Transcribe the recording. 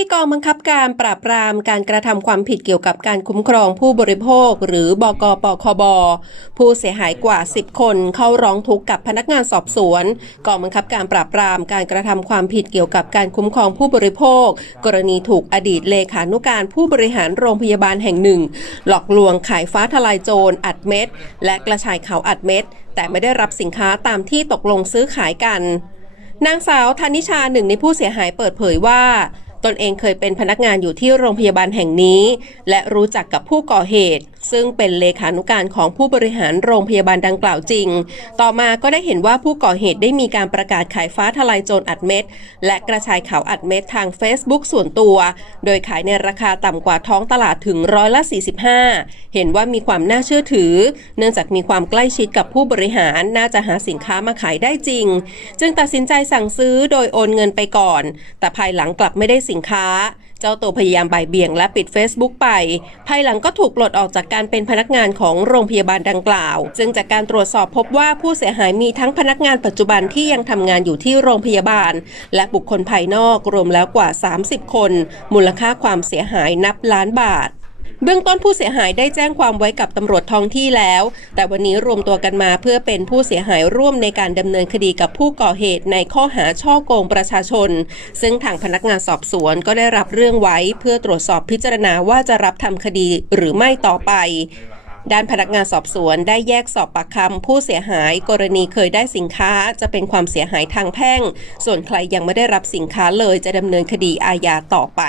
ที่กองบังคับการปราบปรามการกระทำความผิดเกี่ยวกับการคุ้มครองผู้บริโภค หรือบกปคบ ผู้เสียหายกว่า 10 คนเข้าร้องทุกข์กับพนักงานสอบสวน กองบังคับการปราบปรามการกระทำความผิดเกี่ยวกับการคุ้มครองผู้บริโภค กรณีถูกอดีตเลขานุการผู้บริหารโรงพยาบาลแห่งหนึ่ง หลอกลวงขายฟ้าทลายโจรอัดเม็ด และกระชายขาวอัดเม็ด แต่ไม่ได้รับสินค้าตามที่ตกลงซื้อขายกันนางสาวธนิชาหนึ่งในผู้เสียหายเปิดเผยว่า ตนเองเคยเป็นพนักงานอยู่ที่โรงพยาบาลแห่งนี้ และรู้จักกับผู้ก่อเหตุ ซึ่งเป็นเลขานุการของผู้บริหารโรงพยาบาลดังกล่าวจริง ต่อมาก็ได้เห็นว่าผู้ก่อเหตุได้มีการประกาศขายฟ้าทลายโจรอัดเม็ด และกระชายขาวอัดเม็ดทาง Facebook ส่วนตัว โดยขายในราคาต่ำกว่าท้องตลาดถึงร้อยละ 45 เห็นว่ามีความน่าเชื่อถือ เนื่องจากมีความใกล้ชิดกับผู้บริหารน่าจะหาสินค้ามาขายได้จริง จึงตัดสินใจสั่งซื้อโดยโอนเงินไปก่อน แต่ภายหลังกลับไม่ได้สินค้า เจ้าตัวพยายามบ่ายเบี่ยงและปิด Facebook ไป ภายหลังก็ถูกปลดออกจากการเป็นพนักงานของโรงพยาบาลดังกล่าว ซึ่งจากการตรวจสอบพบว่าผู้เสียหายมีทั้งพนักงานปัจจุบันที่ยังทำงานอยู่ที่โรงพยาบาล และบุคคลภายนอกรวมแล้วกว่า 30 คน มูลค่าความเสียหายนับล้านบาท เบื้องต้นผู้เสียหายได้แจ้งความไว้กับตำรวจท้องที่แล้ว แต่วันนี้รวมตัวกันมาเพื่อเป็นผู้เสียหายร่วมในการดำเนินคดีกับผู้ก่อเหตุในข้อหาช่อโกงประชาชน ซึ่งทางพนักงานสอบสวนก็ได้รับเรื่องไว้ เพื่อตรวจสอบพิจารณาว่าจะรับทำคดีหรือไม่ต่อไปด้านพนักงานสอบสวนได้แยกสอบปากคำผู้เสียหายกรณีเคยได้สินค้าจะเป็นความเสียหายทางแพ่ง ส่วนใครยังไม่ได้รับสินค้าเลยจะดำเนินคดีอาญาต่อไป